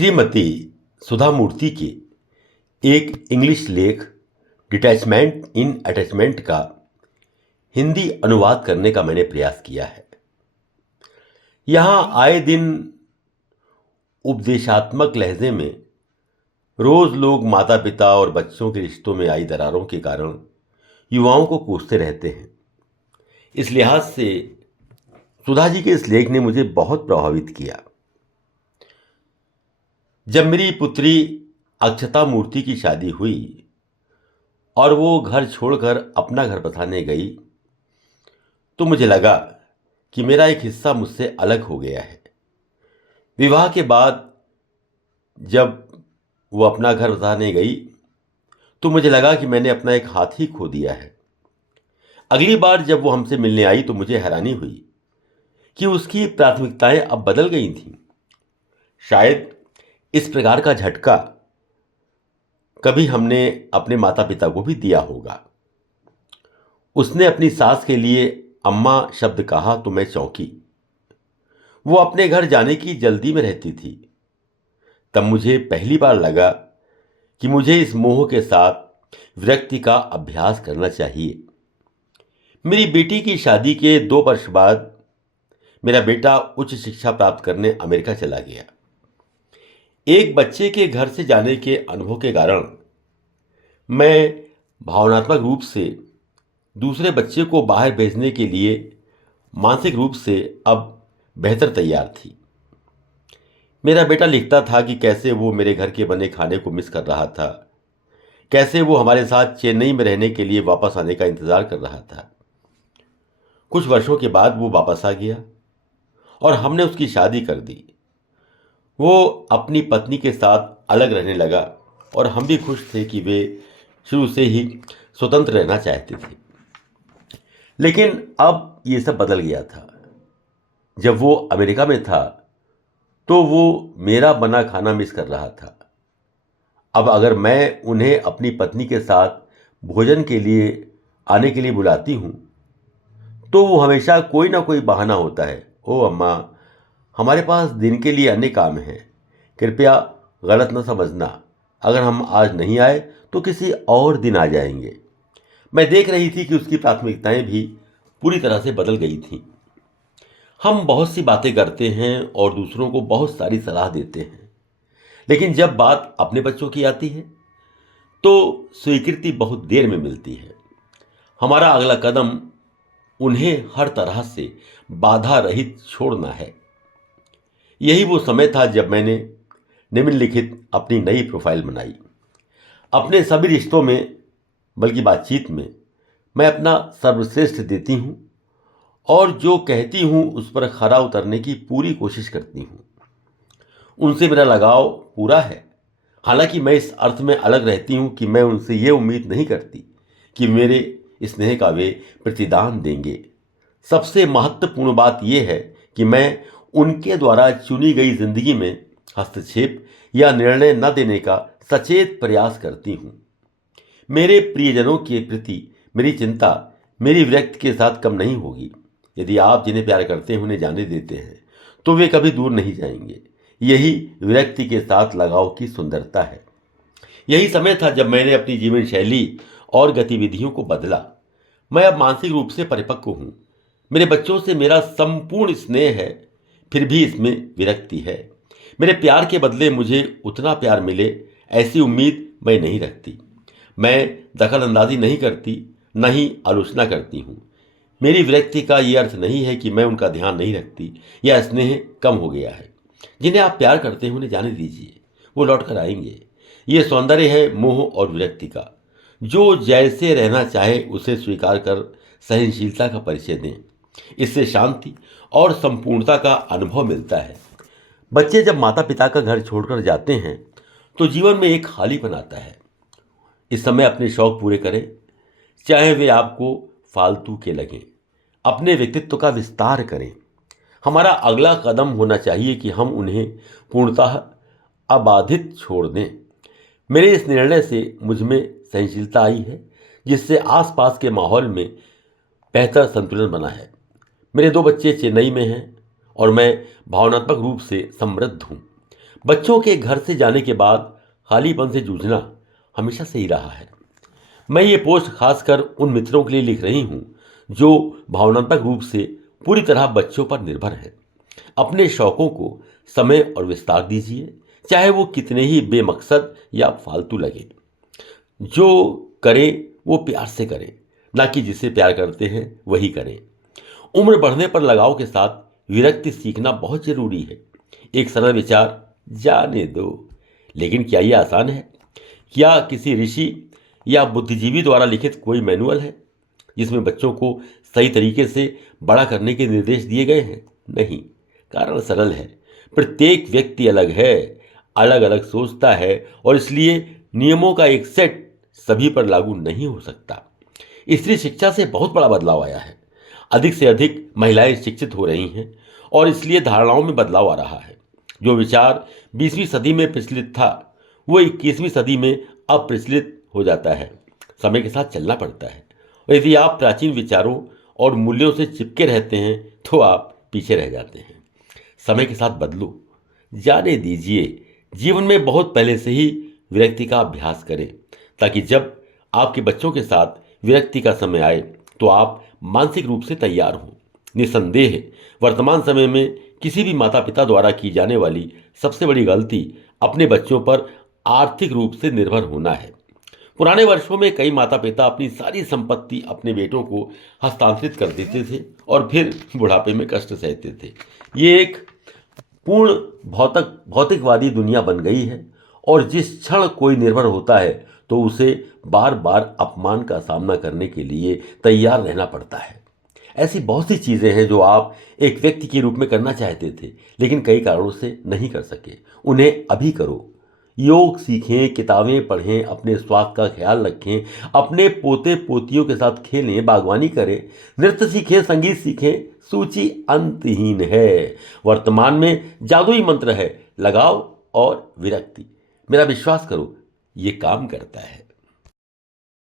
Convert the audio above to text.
श्रीमती सुधा मूर्ति के एक इंग्लिश लेख डिटैचमेंट इन अटैचमेंट का हिंदी अनुवाद करने का मैंने प्रयास किया है। यहाँ आए दिन उपदेशात्मक लहजे में रोज लोग माता पिता और बच्चों के रिश्तों में आई दरारों के कारण युवाओं को कोसते रहते हैं। इस लिहाज से सुधा जी के इस लेख ने मुझे बहुत प्रभावित किया। जब मेरी पुत्री अक्षता मूर्ति की शादी हुई और वो घर छोड़कर अपना घर बसाने गई तो मुझे लगा कि मेरा एक हिस्सा मुझसे अलग हो गया है। विवाह के बाद जब वो अपना घर बसाने गई तो मुझे लगा कि मैंने अपना एक हाथ ही खो दिया है। अगली बार जब वो हमसे मिलने आई तो मुझे हैरानी हुई कि उसकी प्राथमिकताएं अब बदल गई थीं। शायद इस प्रकार का झटका कभी हमने अपने माता पिता को भी दिया होगा। उसने अपनी सास के लिए अम्मा शब्द कहा तो मैं चौंकी। वो अपने घर जाने की जल्दी में रहती थी। तब मुझे पहली बार लगा कि मुझे इस मोह के साथ विरक्ति का अभ्यास करना चाहिए। मेरी बेटी की शादी के 2 वर्ष बाद मेरा बेटा उच्च शिक्षा प्राप्त करने अमेरिका चला गया। एक बच्चे के घर से जाने के अनुभव के कारण मैं भावनात्मक रूप से दूसरे बच्चे को बाहर भेजने के लिए मानसिक रूप से अब बेहतर तैयार थी। मेरा बेटा लिखता था कि कैसे वो मेरे घर के बने खाने को मिस कर रहा था, कैसे वो हमारे साथ चेन्नई में रहने के लिए वापस आने का इंतज़ार कर रहा था। कुछ वर्षों के बाद वो वापस आ गया और हमने उसकी शादी कर दी। वो अपनी पत्नी के साथ अलग रहने लगा और हम भी खुश थे कि वे शुरू से ही स्वतंत्र रहना चाहते थे। लेकिन अब ये सब बदल गया था। जब वो अमेरिका में था तो वो मेरा बना खाना मिस कर रहा था। अब अगर मैं उन्हें अपनी पत्नी के साथ भोजन के लिए आने के लिए बुलाती हूँ तो वो हमेशा कोई ना कोई बहाना होता है। ओ अम्मा, हमारे पास दिन के लिए अन्य काम हैं, कृपया गलत न समझना। अगर हम आज नहीं आए तो किसी और दिन आ जाएंगे। मैं देख रही थी कि उसकी प्राथमिकताएं भी पूरी तरह से बदल गई थीं। हम बहुत सी बातें करते हैं और दूसरों को बहुत सारी सलाह देते हैं, लेकिन जब बात अपने बच्चों की आती है तो स्वीकृति बहुत देर में मिलती है। हमारा अगला कदम उन्हें हर तरह से बाधा रहित छोड़ना है। यही वो समय था जब मैंने निम्नलिखित अपनी नई प्रोफाइल बनाई। अपने सभी रिश्तों में, बल्कि बातचीत में, मैं अपना सर्वश्रेष्ठ देती हूँ और जो कहती हूँ उस पर खरा उतरने की पूरी कोशिश करती हूँ। उनसे मेरा लगाव पूरा है। हालांकि मैं इस अर्थ में अलग रहती हूँ कि मैं उनसे ये उम्मीद नहीं करती कि मेरे स्नेह का वे प्रतिदान देंगे। सबसे महत्वपूर्ण बात यह है कि मैं उनके द्वारा चुनी गई जिंदगी में हस्तक्षेप या निर्णय न देने का सचेत प्रयास करती हूँ। मेरे प्रियजनों के प्रति मेरी चिंता मेरी विरक्ति के साथ कम नहीं होगी। यदि आप जिन्हें प्यार करते हैं उन्हें जाने देते हैं तो वे कभी दूर नहीं जाएंगे। यही विरक्ति के साथ लगाव की सुंदरता है। यही समय था जब मैंने अपनी जीवन शैली और गतिविधियों को बदला। मैं अब मानसिक रूप से परिपक्व हूँ। मेरे बच्चों से मेरा संपूर्ण स्नेह है, फिर भी इसमें विरक्ति है। मेरे प्यार के बदले मुझे उतना प्यार मिले ऐसी उम्मीद मैं नहीं रखती। मैं दखल अंदाजी नहीं करती, न ही आलोचना करती हूँ। मेरी विरक्ति का ये अर्थ नहीं है कि मैं उनका ध्यान नहीं रखती या स्नेह कम हो गया है। जिन्हें आप प्यार करते हैं उन्हें जाने दीजिए, वो लौट कर आएंगे। ये सौंदर्य है मोह और विरक्ति का। जो जैसे रहना चाहे उसे स्वीकार कर सहनशीलता का परिचय दें। इससे शांति और संपूर्णता का अनुभव मिलता है। बच्चे जब माता पिता का घर छोड़कर जाते हैं तो जीवन में एक खालीपन आता है। इस समय अपने शौक पूरे करें, चाहे वे आपको फालतू के लगें। अपने व्यक्तित्व का विस्तार करें। हमारा अगला कदम होना चाहिए कि हम उन्हें पूर्णतः अबाधित छोड़ दें। मेरे इस निर्णय से मुझ में सहनशीलता आई है, जिससे आसपास के माहौल में बेहतर संतुलन बना है। मेरे 2 बच्चे चेन्नई में हैं और मैं भावनात्मक रूप से समृद्ध हूँ। बच्चों के घर से जाने के बाद खालीपन से जूझना हमेशा से ही रहा है। मैं ये पोस्ट खासकर उन मित्रों के लिए लिख रही हूं जो भावनात्मक रूप से पूरी तरह बच्चों पर निर्भर हैं। अपने शौकों को समय और विस्तार दीजिए, चाहे वो कितने ही बेमकसद या फालतू लगे। जो करें वो प्यार से करें, ना कि जिसे प्यार करते हैं वही करें। उम्र बढ़ने पर लगाव के साथ विरक्ति सीखना बहुत जरूरी है। एक सरल विचार, जाने दो। लेकिन क्या ये आसान है? क्या किसी ऋषि या बुद्धिजीवी द्वारा लिखित कोई मैनुअल है जिसमें बच्चों को सही तरीके से बड़ा करने के निर्देश दिए गए हैं? नहीं। कारण सरल है, प्रत्येक व्यक्ति अलग है, अलग अलग सोचता है और इसलिए नियमों का एक सेट सभी पर लागू नहीं हो सकता। स्त्री शिक्षा से बहुत बड़ा बदलाव आया है। अधिक से अधिक महिलाएं शिक्षित हो रही हैं और इसलिए धारणाओं में बदलाव आ रहा है। जो विचार 20वीं सदी में प्रचलित था वो 21वीं सदी में अब प्रचलित हो जाता है। समय के साथ चलना पड़ता है और यदि आप प्राचीन विचारों और मूल्यों से चिपके रहते हैं तो आप पीछे रह जाते हैं। समय के साथ बदलो, जाने दीजिए। जीवन में बहुत पहले से ही विरक्ति का अभ्यास करें ताकि जब आपके बच्चों के साथ विरक्ति का समय आए तो आप मानसिक रूप से तैयार हों। निसंदेह वर्तमान समय में किसी भी माता पिता द्वारा की जाने वाली सबसे बड़ी गलती अपने बच्चों पर आर्थिक रूप से निर्भर होना है। पुराने वर्षों में कई माता पिता अपनी सारी संपत्ति अपने बेटों को हस्तांतरित कर देते थे और फिर बुढ़ापे में कष्ट सहते थे। ये एक पूर्ण भौतिकवादी दुनिया बन गई है और जिस क्षण कोई निर्भर होता है तो उसे बार बार अपमान का सामना करने के लिए तैयार रहना पड़ता है। ऐसी बहुत सी चीज़ें हैं जो आप एक व्यक्ति के रूप में करना चाहते थे लेकिन कई कारणों से नहीं कर सके। उन्हें अभी करो। योग सीखें, किताबें पढ़ें, अपने स्वास्थ्य का ख्याल रखें, अपने पोते पोतियों के साथ खेलें, बागवानी करें, नृत्य सीखें, संगीत सीखें। सूची अंतहीन है। वर्तमान में जादुई मंत्र है, लगाव और विरक्ति। मेरा विश्वास करो, ये काम करता है।